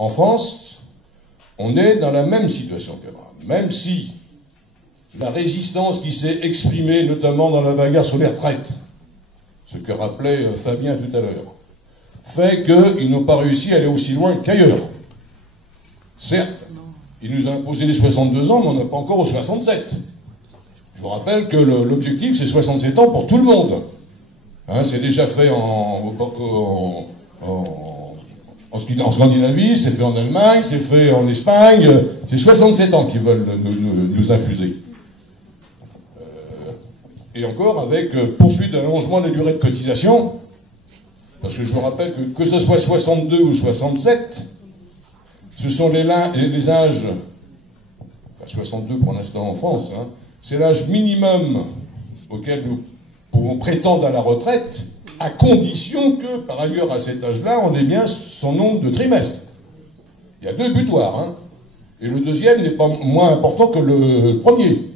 En France, on est dans la même situation qu'Abraham, même si la résistance qui s'est exprimée, notamment dans la bagarre sur les retraites, ce que rappelait Fabien tout à l'heure, fait qu'ils n'ont pas réussi à aller aussi loin qu'ailleurs. Certes, il nous a imposé les 62 ans, mais on n'a pas encore aux 67. Je vous rappelle que l'objectif, c'est 67 ans pour tout le monde. Hein, c'est déjà fait en Scandinavie, c'est fait en Allemagne, c'est fait en Espagne. C'est 67 ans qu'ils veulent nous infuser. Et encore avec poursuite de l'allongement de la durée de cotisation, parce que je vous rappelle que ce soit 62 ou 67, ce sont les âges, enfin 62 pour l'instant en France, hein, c'est l'âge minimum auquel nous pouvons prétendre à la retraite, à condition que, par ailleurs, à cet âge-là, on ait bien son nombre de trimestres. Il y a 2 butoirs, hein, et le deuxième n'est pas moins important que le premier.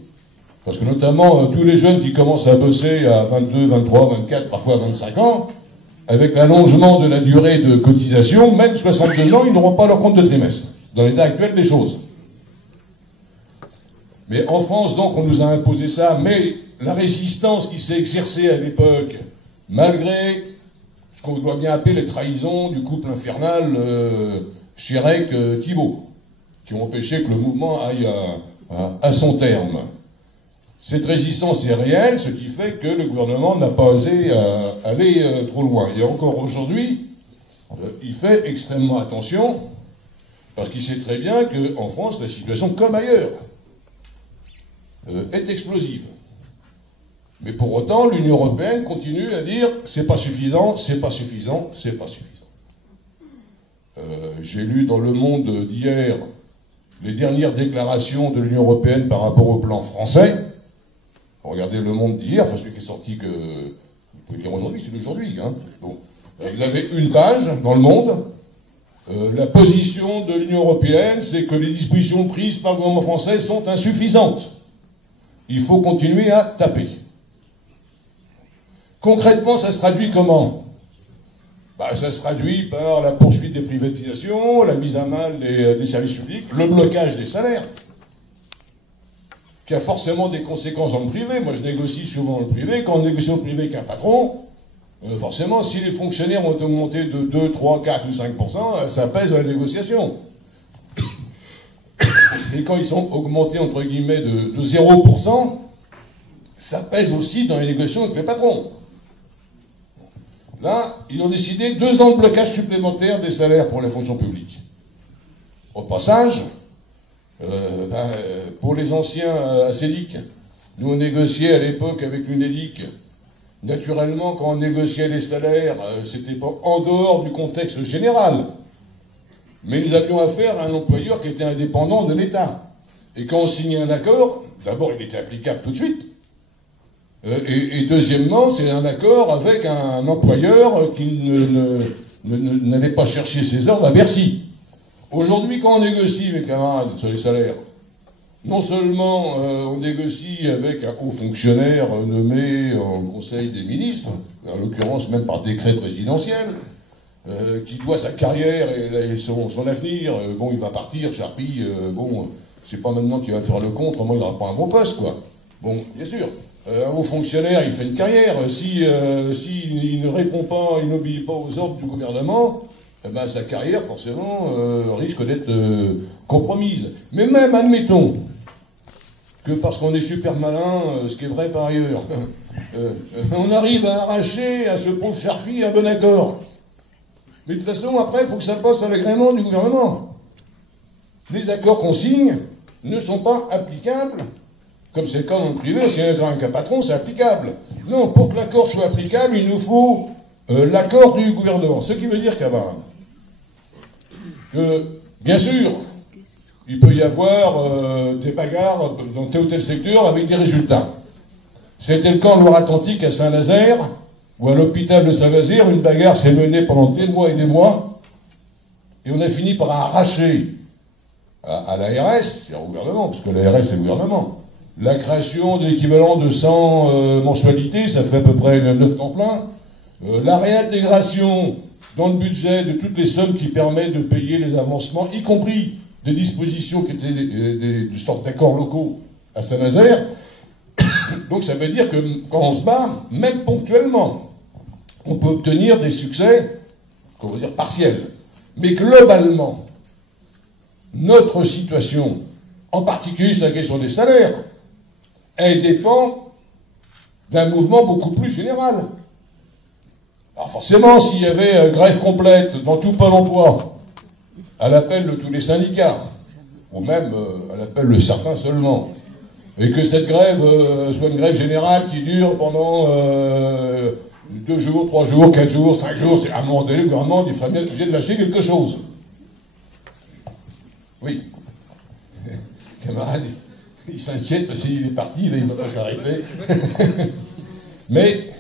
Parce que notamment, tous les jeunes qui commencent à bosser à 22, 23, 24, parfois 25 ans, avec l'allongement de la durée de cotisation, même 62 ans, ils n'auront pas leur compte de trimestre, dans l'état actuel des choses. Mais en France, donc, on nous a imposé ça, mais la résistance qui s'est exercée à l'époque, malgré ce qu'on doit bien appeler les trahisons du couple infernal Chirac-Thibault, qui ont empêché que le mouvement aille à son terme. Cette résistance est réelle, ce qui fait que le gouvernement n'a pas osé aller trop loin. Et encore aujourd'hui, il fait extrêmement attention, parce qu'il sait très bien qu'en France, la situation, comme ailleurs, est explosive. Mais pour autant, l'Union européenne continue à dire « c'est pas suffisant, c'est pas suffisant, c'est pas suffisant ». J'ai lu dans Le Monde d'hier les dernières déclarations de l'Union européenne par rapport au plan français. Regardez Le Monde d'hier, enfin celui qui est sorti que... Vous pouvez lire aujourd'hui, c'est d'aujourd'hui. Hein. Bon. Vous avez une page dans Le Monde. La position de l'Union européenne, c'est que les dispositions prises par le gouvernement français sont insuffisantes. Il faut continuer à taper. Concrètement, ça se traduit comment? Ça se traduit par la poursuite des privatisations, la mise à mal des services publics, le blocage des salaires, qui a forcément des conséquences dans le privé. Moi, je négocie souvent le privé. Quand on négocie le privé avec un patron, forcément, si les fonctionnaires ont augmenté de 2, 3, 4 ou 5%, ça pèse dans la négociation. Et quand ils sont augmentés, entre guillemets, de 0%, ça pèse aussi dans les négociations avec les patrons. Là, ils ont décidé 2 ans de blocage supplémentaire des salaires pour les fonctions publiques. Au passage, pour les anciens ACEDIC, nous on négociait à l'époque avec l'UNEDIC. Naturellement, quand on négociait les salaires, c'était pas en dehors du contexte général. Mais nous avions affaire à un employeur qui était indépendant de l'État. Et quand on signait un accord, d'abord il était applicable tout de suite. Et deuxièmement, c'est un accord avec un employeur qui n'allait pas chercher ses ordres à Bercy. Aujourd'hui, quand on négocie, mes camarades, sur les salaires, non seulement on négocie avec un haut fonctionnaire nommé en Conseil des ministres, en l'occurrence même par décret présidentiel, qui doit sa carrière et son avenir, bon, il va partir, Charpie, bon, c'est pas maintenant qu'il va faire le compte, comment il n'aura pas un bon poste, quoi. Bon, bien sûr. Un haut fonctionnaire, il fait une carrière. Si il ne répond pas, il n'obéit pas aux ordres du gouvernement, sa carrière, forcément, risque d'être compromise. Mais même, admettons, que parce qu'on est super malin, ce qui est vrai par ailleurs, on arrive à arracher à ce pauvre Charpie un bon accord. Mais de toute façon, après, il faut que ça passe à l'agrément du gouvernement. Les accords qu'on signe ne sont pas applicables. Comme c'est le cas dans le privé, si y a un accord avec un patron, c'est applicable. Non, pour que l'accord soit applicable, il nous faut l'accord du gouvernement. Ce qui veut dire qu'Abraham, que, bien sûr, il peut y avoir des bagarres dans tel ou tel secteur avec des résultats. C'était le cas en Loire-Atlantique à Saint-Nazaire, où à l'hôpital de Saint-Nazaire, une bagarre s'est menée pendant des mois et des mois, et on a fini par arracher à l'ARS, c'est au gouvernement, parce que l'ARS c'est le gouvernement, la création de l'équivalent de 100 mensualités, ça fait à peu près 9 temps plein, la réintégration dans le budget de toutes les sommes qui permettent de payer les avancements, y compris des dispositions qui étaient des sortes d'accords locaux à Saint-Nazaire. Donc ça veut dire que quand on se bat, même ponctuellement, on peut obtenir des succès, comment dire, partiels. Mais globalement, notre situation, en particulier sur la question des salaires, elle dépend d'un mouvement beaucoup plus général. Alors forcément, s'il y avait grève complète dans tout Pôle emploi, à l'appel de tous les syndicats, ou même à l'appel de certains seulement, et que cette grève soit une grève générale qui dure pendant 2 jours, 3 jours, 4 jours, 5 jours, c'est à un moment donné, le gouvernement il sera bien obligé de lâcher quelque chose. Oui. Camarade, il s'inquiète parce qu'il est parti, là, il ne va pas s'arrêter. Mais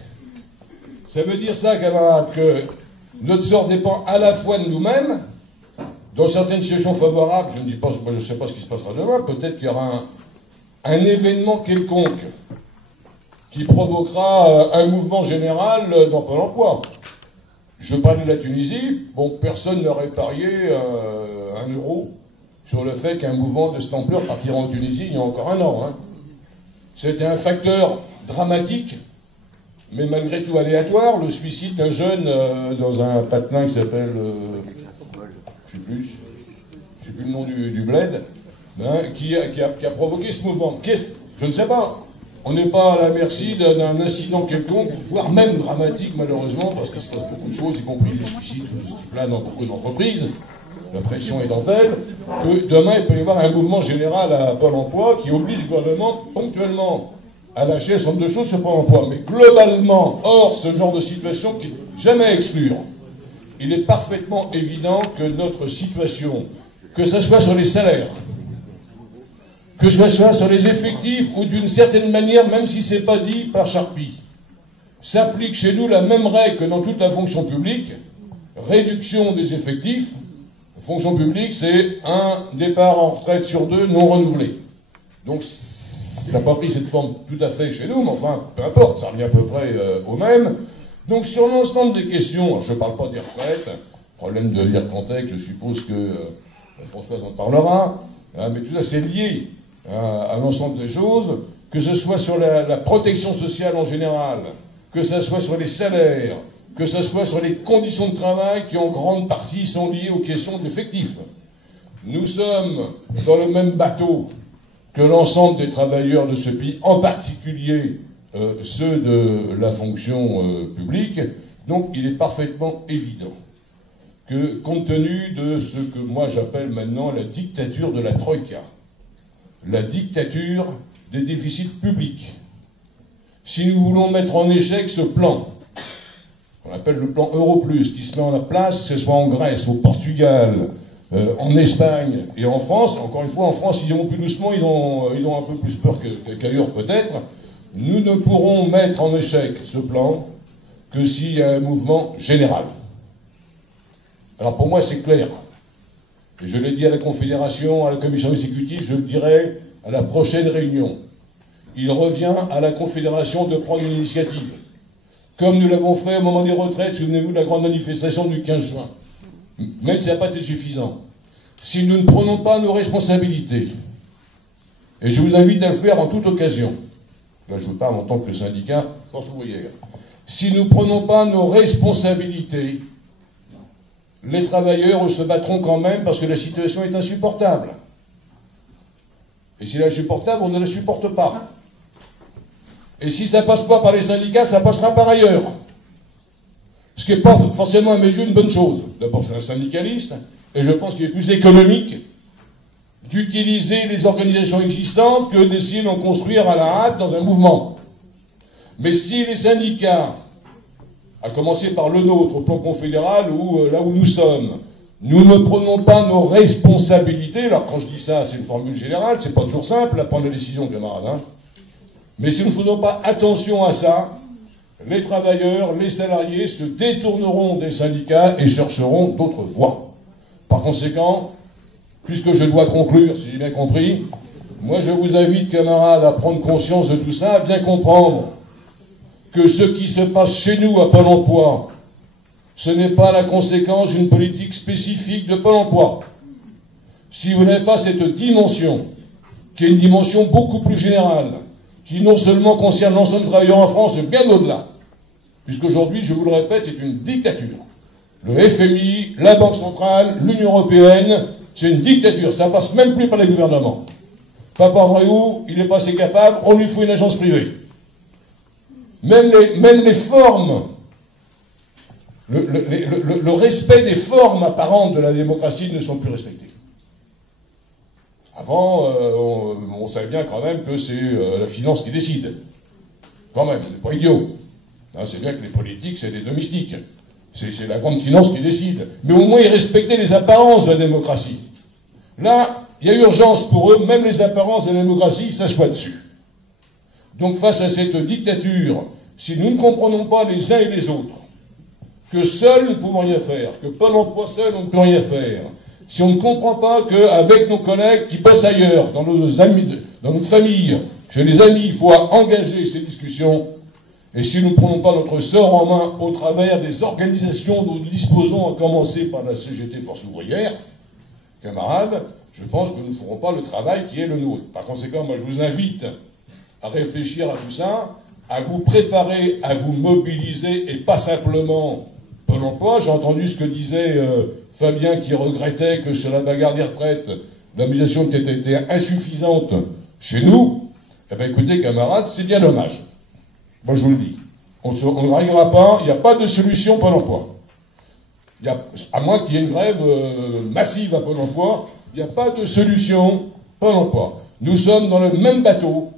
ça veut dire ça, camarade, que notre sort dépend à la fois de nous-mêmes. Dans certaines situations favorables, je ne dis pas, moi je ne sais pas ce qui se passera demain, peut-être qu'il y aura un événement quelconque qui provoquera un mouvement général dans Pôle emploi. Je parle de la Tunisie, bon, personne n'aurait parié 1 euro sur le fait qu'un mouvement de cette ampleur partira en Tunisie il y a encore 1 an. Hein. C'était un facteur dramatique, mais malgré tout aléatoire, le suicide d'un jeune dans un patelin qui s'appelle... je ne sais plus le nom du bled, hein, qui a provoqué ce mouvement. Je ne sais pas. On n'est pas à la merci d'un incident quelconque, voire même dramatique malheureusement, parce qu'il se passe beaucoup de choses, y compris les suicides de ce type-là dans beaucoup d'entreprises. La pression est dentelle, que demain il peut y avoir un mouvement général à Pôle emploi qui oblige le gouvernement ponctuellement à lâcher un certain nombre de choses sur Pôle emploi. Mais globalement, hors ce genre de situation qui n'est jamais à exclure, il est parfaitement évident que notre situation, que ce soit sur les salaires, que ce soit sur les effectifs, ou d'une certaine manière, même si ce n'est pas dit par Charpie, s'applique chez nous la même règle que dans toute la fonction publique, réduction des effectifs. La fonction publique, c'est un départ en retraite sur 2 non renouvelé. Donc, ça n'a pas pris cette forme tout à fait chez nous, mais enfin, peu importe, ça revient à peu près au même. Donc, sur l'ensemble des questions, je ne parle pas des retraites, problème de l'IRCANTEC, je suppose que Françoise en parlera, hein, mais tout ça, c'est lié à l'ensemble des choses, que ce soit sur la protection sociale en général, que ce soit sur les salaires, que ce soit sur les conditions de travail qui en grande partie sont liées aux questions d'effectifs. Nous sommes dans le même bateau que l'ensemble des travailleurs de ce pays, en particulier ceux de la fonction publique. Donc il est parfaitement évident que, compte tenu de ce que moi j'appelle maintenant la dictature de la Troïka, la dictature des déficits publics, si nous voulons mettre en échec ce plan, qu'on appelle le plan Euro+, qui se met en place, que ce soit en Grèce, au Portugal, en Espagne et en France, encore une fois, en France, ils vont plus doucement, ils ont un peu plus peur qu'ailleurs peut-être, nous ne pourrons mettre en échec ce plan que s'il y a un mouvement général. Alors pour moi, c'est clair. Et je l'ai dit à la Confédération, à la Commission exécutive, je le dirai à la prochaine réunion. Il revient à la Confédération de prendre une initiative. Comme nous l'avons fait au moment des retraites, souvenez-vous de la grande manifestation du 15 juin. Même si ça n'a pas été suffisant. Si nous ne prenons pas nos responsabilités, et je vous invite à le faire en toute occasion, là je vous parle en tant que syndicat, force ouvrière, si nous ne prenons pas nos responsabilités, les travailleurs se battront quand même parce que la situation est insupportable. Et si elle est insupportable, on ne la supporte pas. Et si ça ne passe pas par les syndicats, ça passera par ailleurs. Ce qui n'est pas forcément à mes yeux une bonne chose. D'abord, je suis un syndicaliste, et je pense qu'il est plus économique d'utiliser les organisations existantes que d'essayer d'en construire à la hâte dans un mouvement. Mais si les syndicats, à commencer par le nôtre, au plan confédéral, ou là où nous sommes, nous ne prenons pas nos responsabilités, alors quand je dis ça, c'est une formule générale, c'est pas toujours simple à prendre la décision, camarades, hein. Mais si nous ne faisons pas attention à ça, les travailleurs, les salariés se détourneront des syndicats et chercheront d'autres voies. Par conséquent, puisque je dois conclure, si j'ai bien compris, moi je vous invite, camarades, à prendre conscience de tout ça, à bien comprendre que ce qui se passe chez nous à Pôle emploi Ce n'est pas la conséquence d'une politique spécifique de Pôle emploi. Si vous n'avez pas cette dimension, qui est une dimension beaucoup plus générale, qui non seulement concerne l'ensemble des travailleurs en France, mais bien au-delà, puisqu'aujourd'hui, je vous le répète, c'est une dictature. Le FMI, la Banque centrale, l'Union européenne, c'est une dictature. Ça ne passe même plus par les gouvernements. Papa Andréou, il n'est pas assez capable, on lui faut une agence privée. Même les formes, le respect des formes apparentes de la démocratie ne sont plus respectées. Avant, on savait bien quand même que c'est la finance qui décide. Quand même, on n'est pas idiot. C'est bien que les politiques, c'est des domestiques. C'est la grande finance qui décide. Mais au moins, ils respectaient les apparences de la démocratie. Là, il y a urgence pour eux, même les apparences de la démocratie, ils s'assoient dessus. Donc face à cette dictature, si nous ne comprenons pas les uns et les autres, que seuls nous ne pouvons rien faire, que Pôle emploi seul, on ne peut rien faire, si on ne comprend pas qu'avec nos collègues qui bossent ailleurs, dans nos amis, dans notre famille, chez les amis, il faut engager ces discussions, et si nous ne prenons pas notre sort en main au travers des organisations dont nous disposons, à commencer par la CGT Force ouvrière, camarades, je pense que nous ne ferons pas le travail qui est le nôtre. Par conséquent, moi je vous invite à réfléchir à tout ça, à vous préparer, à vous mobiliser, et pas simplement Pôle emploi. J'ai entendu ce que disait Fabien, qui regrettait que sur la bagarre des retraites, la mobilisation ait été insuffisante chez nous. Eh bien écoutez, camarades, c'est bien dommage. Moi je vous le dis. On n'arrivera pas, il n'y a pas de solution Pôle emploi. À moins qu'il y ait une grève massive à Pôle emploi, il n'y a pas de solution Pôle emploi. Nous sommes dans le même bateau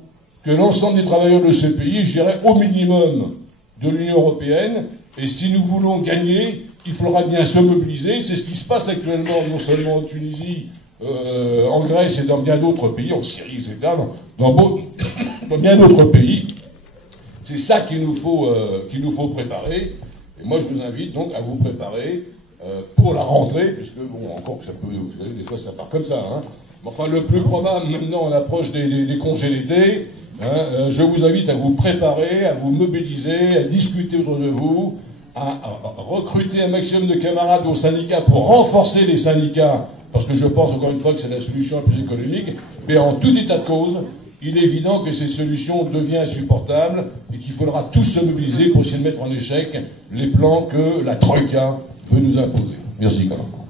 que l'ensemble des travailleurs de ce pays, je dirais au minimum de l'Union européenne, et si nous voulons gagner, il faudra bien se mobiliser. C'est ce qui se passe actuellement, non seulement en Tunisie, en Grèce et dans bien d'autres pays, en Syrie, etc., dans bien d'autres pays. C'est ça qu'il nous faut préparer. Et moi, je vous invite donc à vous préparer pour la rentrée, puisque, bon, encore que ça peut, vous savez, des fois ça part comme ça, hein. Mais enfin, le plus probable, maintenant, on approche des congés d'été, hein, je vous invite à vous préparer, à vous mobiliser, à discuter autour de vous, à recruter un maximum de camarades aux syndicats pour renforcer les syndicats, parce que je pense, encore une fois, que c'est la solution la plus économique, mais en tout état de cause, il est évident que cette solution devient insupportable et qu'il faudra tous se mobiliser pour essayer de mettre en échec les plans que la Troïka veut nous imposer. Merci, quand même.